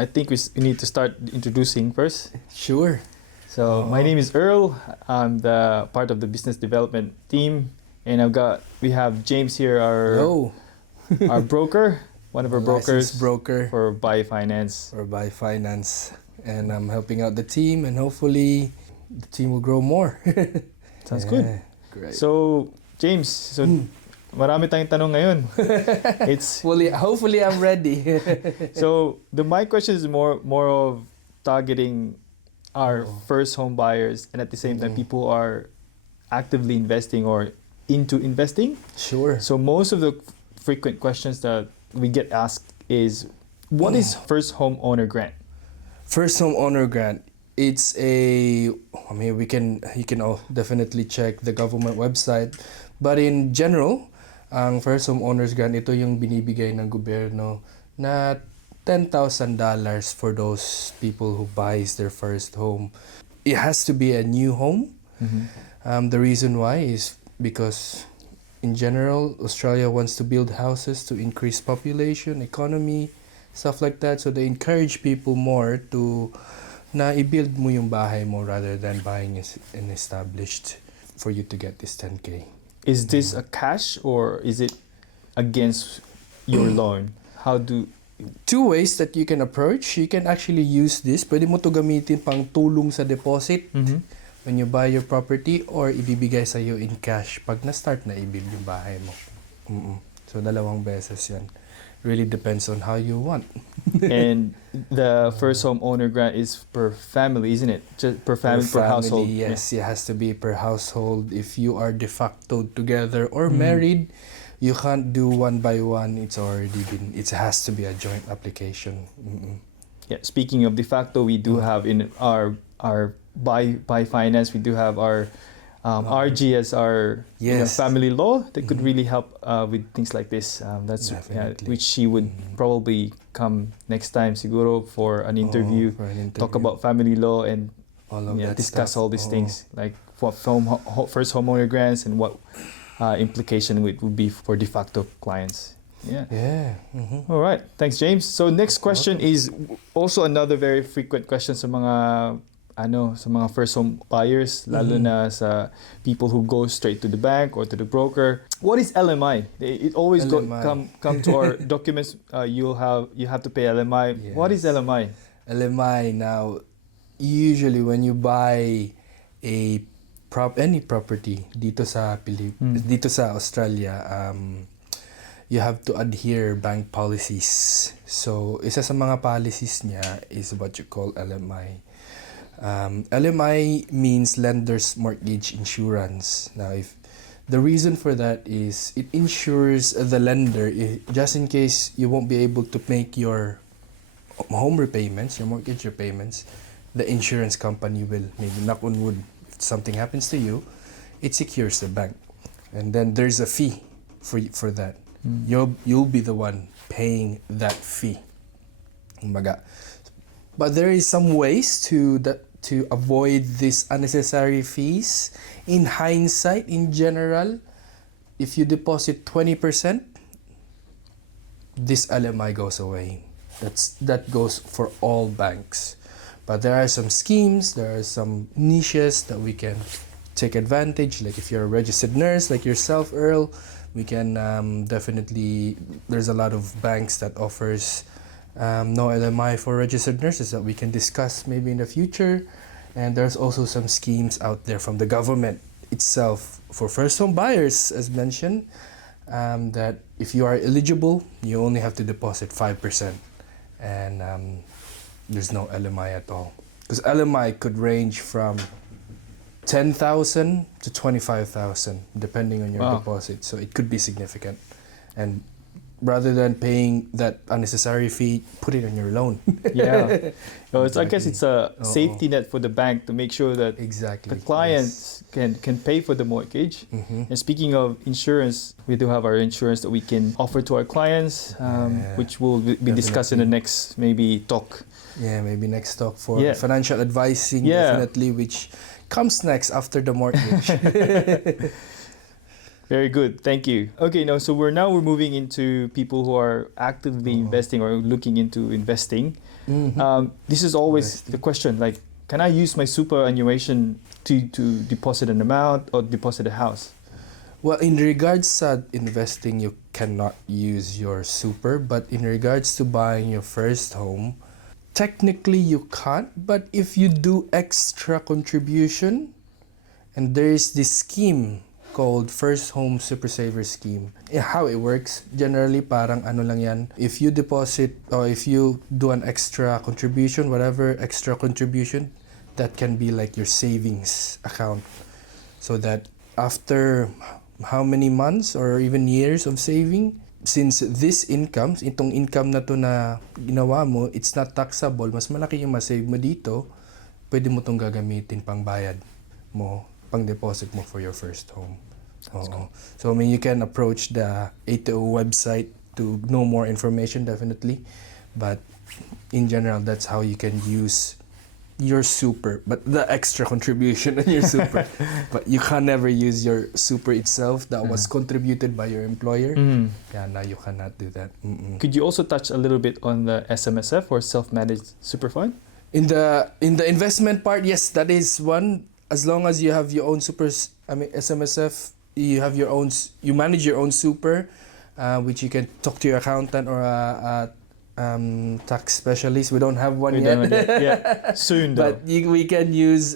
I think we need to start introducing first. Sure. So my name is Earl. I'm the part of the business development team, and we have James here, Hello. our broker, one of our brokers broker for Buy Finance. and I'm helping out the team, and hopefully the team will grow more. Sounds good. Great. So James, marami tayong tanong ngayon. It's Hopefully I'm ready. so my question is more of targeting our first home buyers, and at the same time people are actively investing or into investing. Sure. So most of the frequent questions that we get asked is, what is first home owner grant? First home owner grant. It's you can all definitely check the government website. But in general, ang first home owners grant, ito yung binibigay ng gobyerno na $10,000 for those people who buys their first home. It has to be a new home. Mm-hmm. The reason why is because in general, Australia wants to build houses to increase population, economy, stuff like that. So they encourage people more to na i-build mo yung bahay mo rather than buying an established for you to get this 10K. Is this a cash or is it against your loan? Two ways that you can approach. You can actually use this. Pwede mo to gamitin pang tulong sa deposit when you buy your property, or ibibigay sa iyo in cash pag na-start na i-build yung bahay mo. So dalawang beses yan. Really depends on how you want. And the first home owner grant is per family, isn't it? Just per family, per household. Yes, it has to be per household. If you are de facto together or married, you can't do one by one. It has to be a joint application. Yeah. Speaking of de facto, we do have in our buy finance, we do have our RG as our family law that could really help with things like this. Which she would probably come next time, siguro, for an interview. Talk about family law and discuss all these things like first homeowner grants and what implication it would be for de facto clients. All right, thanks, James. So next question is also another very frequent question sa mga first home buyers, lalo na sa people who go straight to the bank or to the broker. What is LMI? It always come to our documents. You have to pay LMI. Yes. What is LMI? LMI now, usually when you buy any property dito sa Australia, you have to adhere bank policies. So isa sa mga policies niya is what you call LMI. LMI means lender's mortgage insurance. Now, if the reason for that is it insures the lender just in case you won't be able to make your home repayments, your mortgage repayments, the insurance company will, maybe knock on wood, if something happens to you, it secures the bank. And then there's a fee for that. You'll be the one paying that fee. But there is some ways to avoid these unnecessary fees. In hindsight, in general, if you deposit 20%, this LMI goes away. That goes for all banks. But there are some schemes, there are some niches that we can take advantage. Like if you're a registered nurse like yourself, Earl, we can definitely, there's a lot of banks that offers no LMI for registered nurses that we can discuss maybe in the future. And there's also some schemes out there from the government itself for first home buyers, as mentioned, that if you are eligible, you only have to deposit 5%, and there's no LMI at all. Because LMI could range from 10,000 to 25,000 depending on your deposit, so it could be significant. And rather than paying that unnecessary fee, put it on your loan. So I guess it's a safety net for the bank to make sure that the clients can pay for the mortgage. And speaking of insurance, we do have our insurance that we can offer to our clients, which we'll be discussing in the next talk. Maybe next talk for financial advising, definitely, which comes next after the mortgage. Very good. Thank you. Okay, so we're moving into people who are actively investing or looking into investing. This is always the question, like, can I use my superannuation to deposit an amount or deposit a house? Well, in regards to investing, you cannot use your super, but in regards to buying your first home, technically you can't, but if you do extra contribution, and there is this scheme called First Home Super Saver Scheme. How it works, generally parang ano lang yan, if you deposit or if you do an extra contribution, whatever extra contribution, that can be like your savings account. So that after how many months or even years of saving, since this income, itong income na to na ginawa mo, it's not taxable, mas malaki yung masave mo dito, pwede mo tong gagamitin pang bayad mo, pang deposit mo for your first home. So I mean, you can approach the ATO website to know more information, definitely, but in general, that's how you can use your super, but the extra contribution on your super. But you can never use your super itself that was contributed by your employer. Yeah, now you cannot do that. Could you also touch a little bit on the SMSF or self-managed super fund? In the investment part, yes, that is one. As long as you have your own SMSF, you have your own, you manage your own super, which you can talk to your accountant or tax specialist. We don't have one yet. Yeah, soon though. But we can use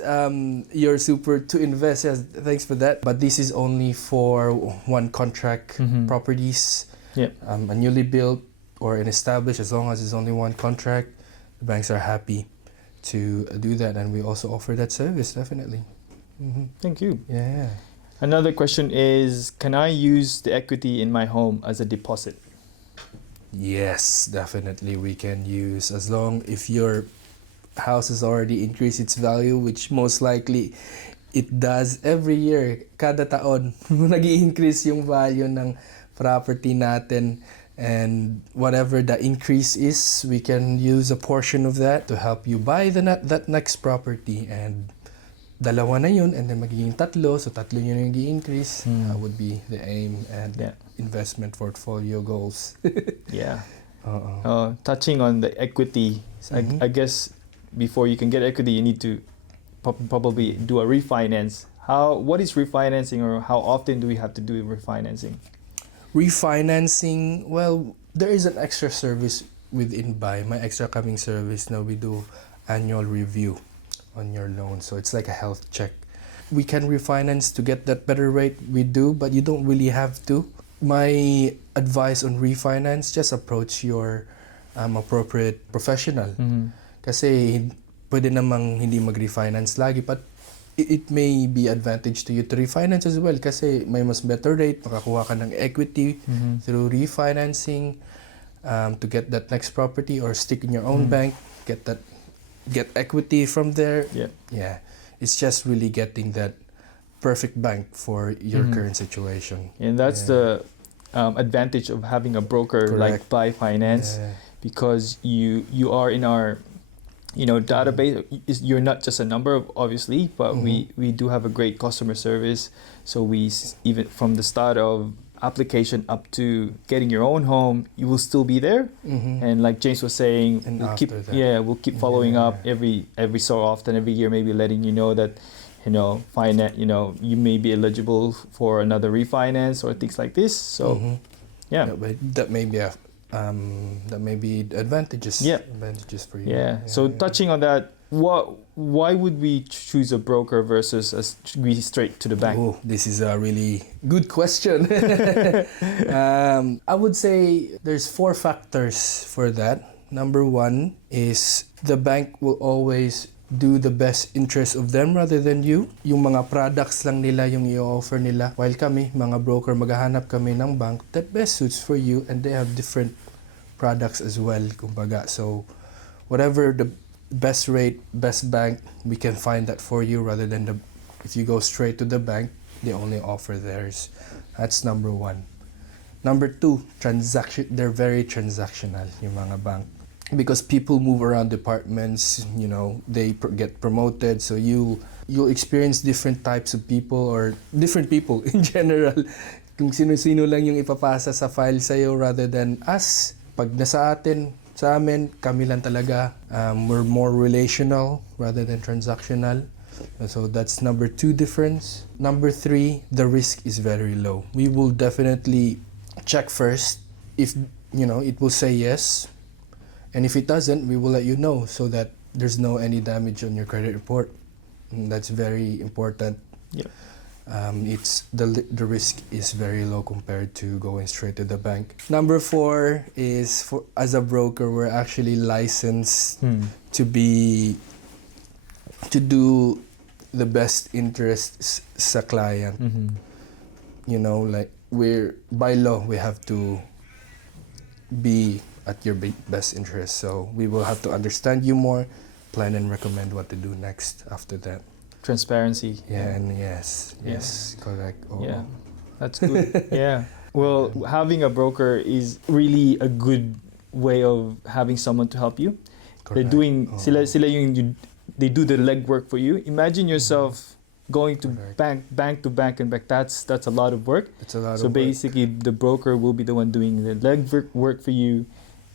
your super to invest. Yes, thanks for that. But this is only for one contract properties. Yeah. A newly built or an established, as long as it's only one contract, the banks are happy to do that, and we also offer that service, definitely. Thank you. Yeah. Another question is, can I use the equity in my home as a deposit? Yes, definitely we can use, as long if your house has already increased its value, which most likely it does every year. Kada taon, nag-i-increase yung value ng property natin, and whatever the increase is, we can use a portion of that to help you buy that next property, and dalawa na yun, and then magiging tatlo, so tatlo yun yung nag-i-increase. That would be the aim and investment portfolio goals. Yeah. Touching on the equity, I guess before you can get equity, you need to probably do a refinance. What is refinancing, or how often do we have to do refinancing? Refinancing, well, there is an extra service within Buy. My extra coming service now, we do annual review on your loan. So it's like a health check. We can refinance to get that better rate, we do, but you don't really have to. My advice on refinance, just approach your appropriate professional. Kasi pwede namang hindi mag-refinance lagi, but it may be advantage to you to refinance as well, kasi may mas better rate, makakuha ka ng equity through refinancing to get that next property, or stick in your own bank, get equity from there. Yeah, it's just really getting that perfect bank for your current situation. And that's the advantage of having a broker like Buy Finance, because you are in our database. You're not just a number, obviously, but we do have a great customer service. So we, even from the start of application up to getting your own home, you will still be there. And like James was saying, And we'll keep following up every so often, every year, maybe letting you know that you may be eligible for another refinance or things like this. So that may be advantages. Advantages for you. So touching on that, why would we choose a broker versus we straight to the bank? Oh, this is a really good question. I would say there's 4 factors for that. Number 1 is the bank will always do the best interest of them rather than you. Yung mga products lang nila yung i-offer nila. While kami, mga broker, maghahanap kami ng bank that best suits for you, and they have different products as well, kumbaga. So whatever the best rate, best bank, we can find that for you, rather than if you go straight to the bank, they only offer theirs. That's number 1. Number 2, they're very transactional, yung mga bank. Because people move around departments, they get promoted, so you'll experience different types of people, or different people in general. Kung sino-sino lang yung ipapasa sa file sa'yo, rather than us. Pag nasa atin, Sa amin, kami lang talaga. We're more relational rather than transactional. So that's number 2 difference. Number 3, the risk is very low. We will definitely check first if it will say yes, and if it doesn't, we will let you know so that there's no any damage on your credit report. And that's very important. Yep. It's the risk is very low compared to going straight to the bank. Number 4 is as a broker, we're actually licensed to do the best interests sa client. Like we're by law we have to be at your best interest. So we will have to understand you more, plan and recommend what to do next after that. Transparency. Yeah, and yes, correct. Oh. Yeah, that's good. Yeah. Well, having a broker is really a good way of having someone to help you. Correct. They're doing they do the legwork for you. Imagine yourself going to bank to bank and back. That's a lot of work. It's a lot so of work. basically, the broker will be the one doing the legwork work for you.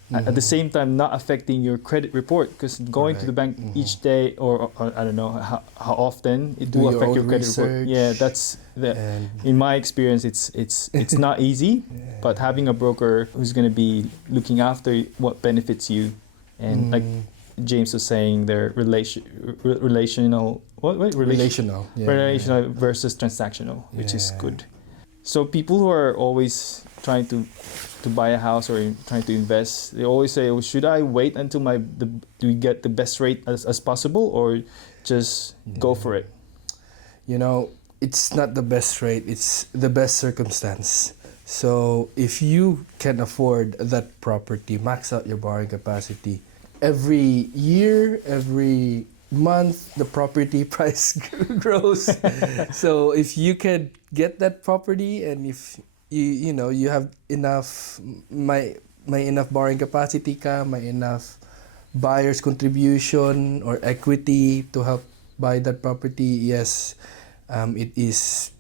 At the same time, not affecting your credit report, because going to the bank each day or I don't know how often it will affect your credit report. Yeah, that's in my experience, it's not easy. But having a broker who's going to be looking after what benefits you, and like James was saying, they're relational versus transactional, which is good. So people who are always trying to buy a house or trying to invest, they always say, well, should I wait until do we get the best rate as possible, or just go for it? It's not the best rate, it's the best circumstance. So if you can afford that property, max out your borrowing capacity. Every year, every month, the property price grows. So if you can get that property, and if you have enough, may enough borrowing capacity ka, may enough buyer's contribution or equity to help buy that property, yes, it is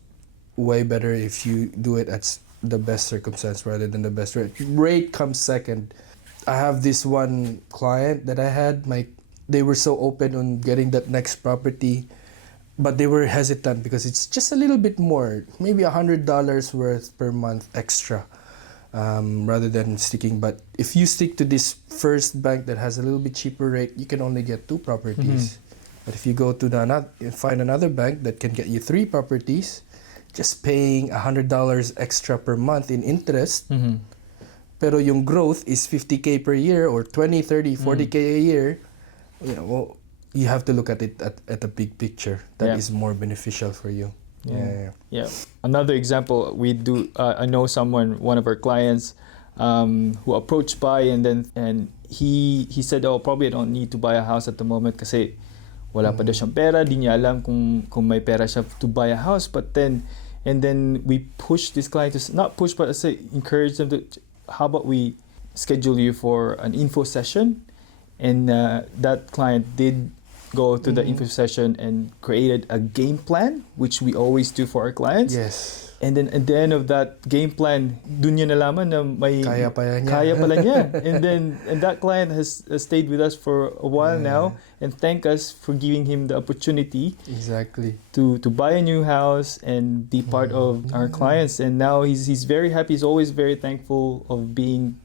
way better if you do it at the best circumstance rather than the best rate. Rate comes second. I have this one client that I had, they were so open on getting that next property, but they were hesitant because it's just a little bit more, maybe $100 worth per month extra, rather than sticking. But if you stick to this first bank that has a little bit cheaper rate, you can only get 2 properties. But if you go to find another bank that can get you 3 properties, just paying $100 extra per month in interest, pero yung growth is 50K per year or 20, 30, 40K a year, you have to look at it at the big picture. That is more beneficial for you. Yeah. Another example, we do. I know one of our clients, who approached buy, and he said, "Oh, probably I don't need to buy a house at the moment kasi wala pa daw siyang pera, di niya alam kung may pera siya to buy a house." But then we push this client to not push, but say encourage them to. How about we schedule you for an info session? And that client did go to the info session and created a game plan, which we always do for our clients. Yes. And then at the end of that game plan, dun niya nalaman na may kaya pala niya. And that client has stayed with us for a while now, and thank us for giving him the opportunity to buy a new house and be part of our clients. And now he's very happy. He's always very thankful of being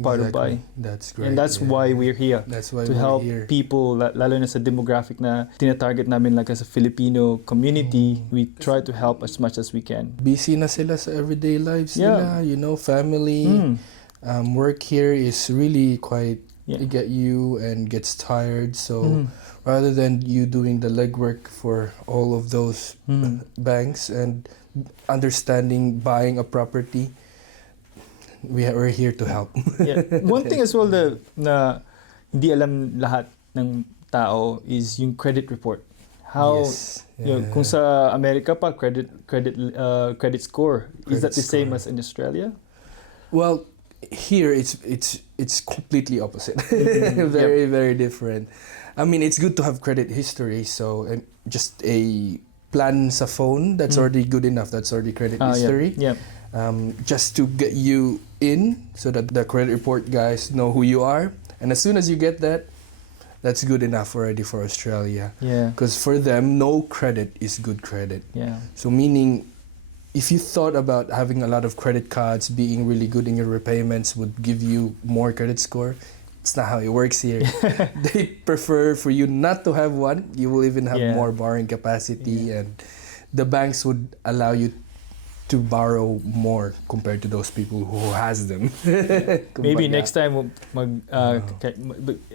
part of Buy. That's great. And that's why we're here. That's why to help people, lalo na sa demographic na tinatarget namin, like as a Filipino community, we try to help as much as we can. Busy na sila sa everyday lives nila, family. Work here is really quite get you and gets tired. So rather than you doing the legwork for all of those banks and understanding buying a property, we're here to help. One thing as well na hindi alam lahat ng tao is yung credit report. How kung sa America pa credit score, is that the same as in Australia? Well, here it's completely opposite. Very very different. I mean, it's good to have credit history, so just a plan sa phone, that's already good enough. That's already credit history. Just to get you in so that the credit report guys know who you are And as soon as you get that, that's good enough already for Australia. Yeah. Because for them, no credit is good credit. Yeah. So meaning, if you thought about having a lot of credit cards, being really good in your repayments would give you more credit score, it's not how it works here. They prefer for you not to have one. You will even have more borrowing capacity, and the banks would allow you to borrow more compared to those people who has them. Maybe next time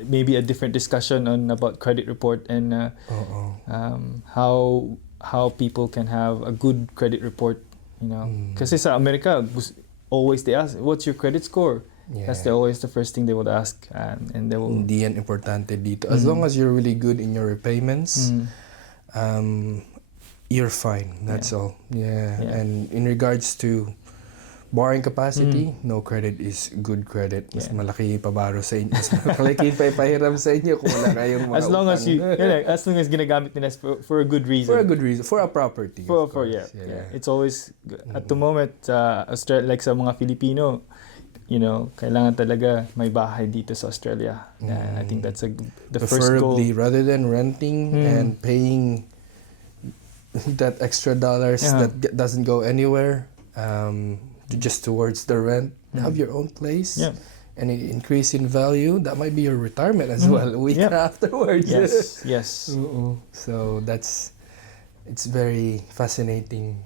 maybe a different discussion on about credit report and how people can have a good credit report, you know. Kasi sa Amerika, always they ask, what's your credit score? Yeah. That's always the first thing they would ask, and they will. Hindi yan importante dito. As long as you're really good in your repayments, you're fine. That's all. Yeah. And in regards to borrowing capacity, no credit is good credit. Mas malaki pabaro sa inyo. Mas malaki pahiram sa inyo kung wala kayong mga as long as you, as long as ginagamit nila for a good reason. For a good reason. For a property. For it's always at the moment Australia, like sa mga Filipino, you know, kailangan talaga may bahay dito sa Australia. And I think that's the first goal. Preferably, rather than renting and paying that extra dollars that doesn't go anywhere, just towards the rent, have your own place, and it increase in value. That might be your retirement as well, a week afterwards. Yes. So it's very fascinating.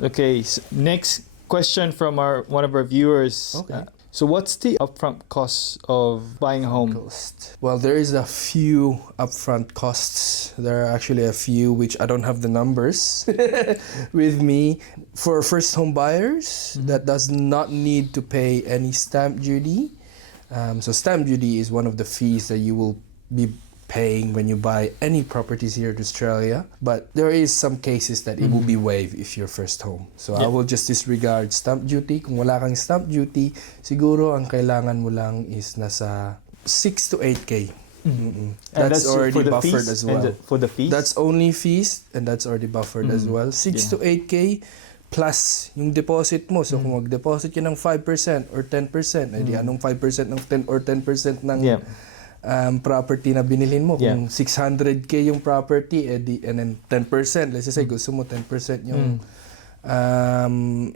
Okay, so next question from one of our viewers. Okay. So what's the upfront cost of buying a home? Well, there is a few upfront costs. There are actually a few which I don't have the numbers with me. For first home buyers, that does not need to pay any stamp duty. So stamp duty is one of the fees that you will be paying when you buy any properties here in Australia, but there is some cases that it will be waived if you're first home. So I will just disregard stamp duty. Kung wala kang stamp duty, siguro ang kailangan mo lang is nasa 6 to 8K. That's already buffered as well. For the fees? That's only fees, and that's already buffered as well. 6 to 8K plus yung deposit mo. So kung mag-deposit ka ng 5% or 10%, edi anong 5% ng 10 or 10% ng property na binilin mo? Kung 600K yung property, edi, and then 10%, let's say gusto mo 10% yung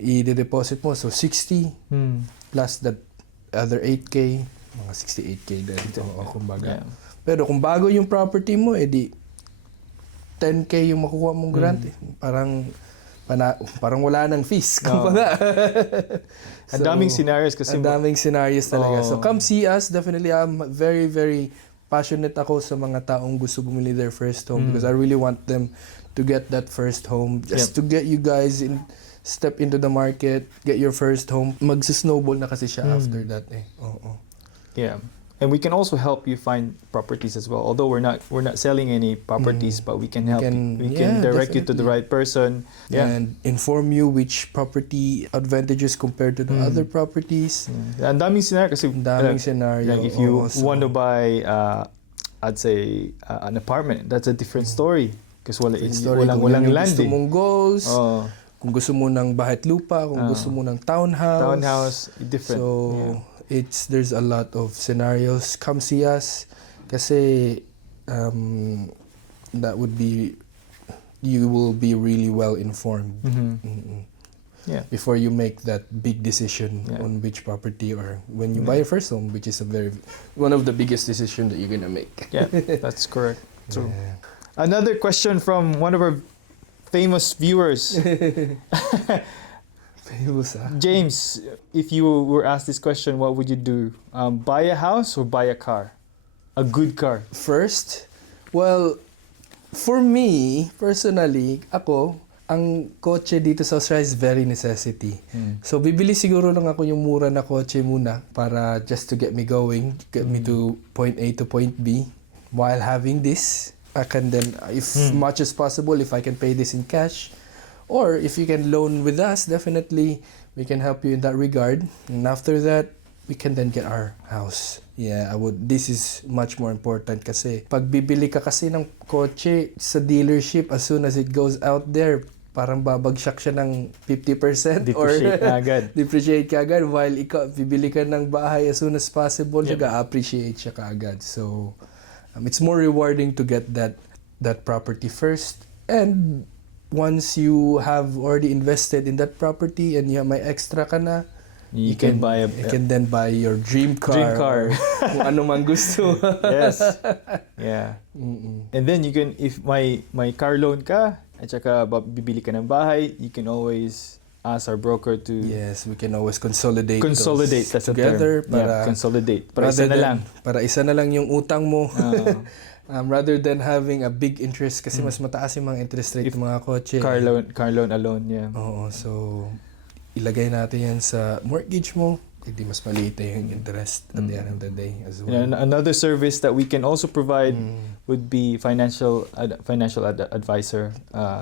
i-deposit mo. So 60 plus that other 8K, mga 68K din. Kumbaga. Pero kung bago yung property mo, edi 10K yung makuha mong grant. Parang wala nang fees. Kumbaga. Ang daming scenarios kasi. Ang daming scenarios talaga. So come see us. Definitely, I'm very, very passionate ako sa mga taong gusto bumili their first home because I really want them to get that first home. Just to get you guys step into the market, get your first home. Mag-snowball na kasi siya after that. Yeah. And we can also help you find properties as well. Although we're not selling any properties, but we can help you. We can direct you to the right person. And inform you which property advantages compared to the other properties. Ang daming scenario kasi. Daming scenario. Like if you want to buy, I'd say, an apartment, that's a different story. Kasi walang land. Gusto mong goals. Kung gusto mo ng bahay lupa, kung gusto mo ng townhouse. Different. So, there's a lot of scenarios. Come see us kasi that would be, you will be really well informed before you make that big decision on which property, or when you buy your first home, which is one of the biggest decisions that you're gonna make. Yeah, that's correct. True. Another question from one of our famous viewers. James, if you were asked this question, what would you do? Buy a house or buy a car? A good car? First, well, for me, personally, ang kotse dito sa Australia is very necessity. So, bibili siguro lang ako yung mura na kotse muna para just to get me going, get me to point A to point B. While having this, I can then, if much as possible, if I can pay this in cash, or if you can loan with us, definitely we can help you in that regard. And after that, we can then get our house. Yeah, this is much more important kasi pag bibili ka kasi ng kotse sa dealership, as soon as it goes out there, parang babagsak siya ng 50% Depreciate or na agad. depreciate ka agad, while ikaw bibili ka ng bahay as soon as possible, Yep. appreciate siya kaagad. So it's more rewarding to get that property first, and once you have already invested in that property and may extra ka na, You can buy you can then buy your dream car. Dream car. Or kung ano man gusto. Yes. Yeah. And then you can, if may car loan ka, at saka bibili ka ng bahay, you can always ask our broker to Yes, we can always consolidate that's the together term. para consolidate. Para isa na lang. Para isa na lang yung utang mo. Oo. Rather than having a big interest, kasi mas mataas yung mga interest rate ng mga kotse. Car loan alone, yeah. Oo, so ilagay natin yan sa mortgage mo, hindi mas maliit na yung interest at the end of the day as well. And another service that we can also provide would be financial advisor,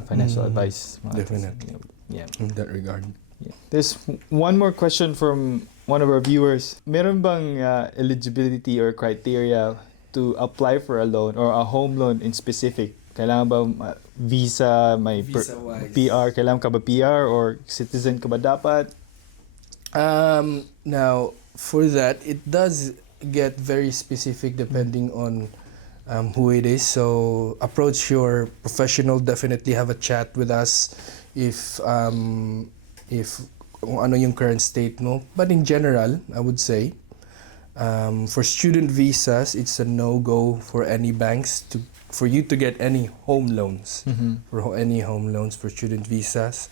financial advice. Definitely. Yeah. In that regard. Yeah. There's one more question from one of our viewers. Meron bang eligibility or criteria to apply for a loan or a home loan in specific? Kailangan ba visa, Visa-wise. PR, kailangan ka ba PR or citizen ka ba dapat? Now, for that, it does get very specific depending on who it is. So, approach your professional. Definitely have a chat with us if kung ano yung current state mo. But in general, I would say, for student visas, it's a no-go for any banks for you to get any home loans. For any home loans for student visas.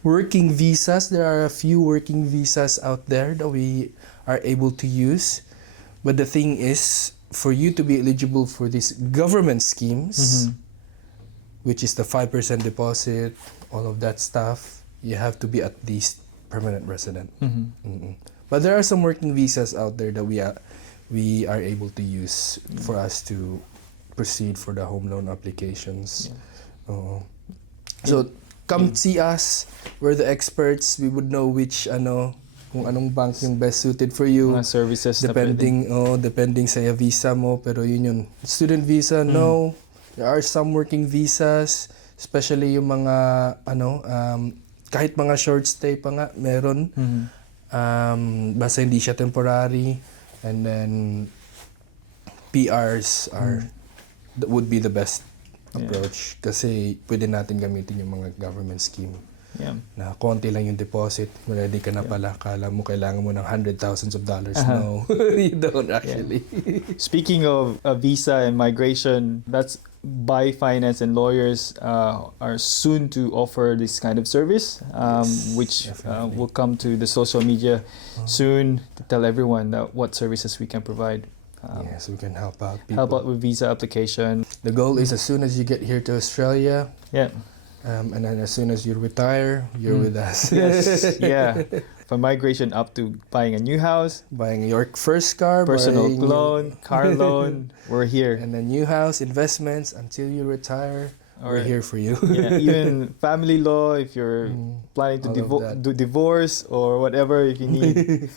Working visas, there are a few working visas out there that we are able to use. But the thing is, for you to be eligible for these government schemes, which is the 5% deposit, all of that stuff, you have to be at least permanent resident. But there are some working visas out there that we are able to use for us to proceed for the home loan applications. So come see us. We're the experts. We would know kung anong bank yung best suited for you. Mga services Depending sa visa mo, pero yun. Student visa, no. There are some working visas, especially yung mga kahit mga short stay pa nga meron. Basta hindi siya temporary, and then PRs would be the best approach kasi pwede natin gamitin yung mga government scheme. Na konti lang yung deposit, ready ka na pala, kala mo kailangan mo ng $100,000s. No, you don't actually. Speaking of visa and migration, that's Buy Finance and lawyers are soon to offer this kind of service, which will come to the social media soon to tell everyone that what services we can provide. Yes, we can help out people. Help out with visa application. The goal is as soon as you get here to Australia, and then as soon as you retire, you're with us. Yes, yeah. From migration up to buying a new house, buying your first car, personal loan, car loan, we're here. And then new house, investments until you retire. We're here for you. Even family law, if you're planning to do divorce or whatever, if you need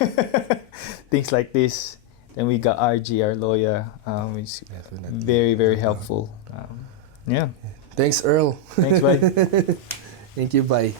things like this, then we got RG, our lawyer, which is very, very helpful. Thanks, Earl. Thanks, bye. Thank you, bye.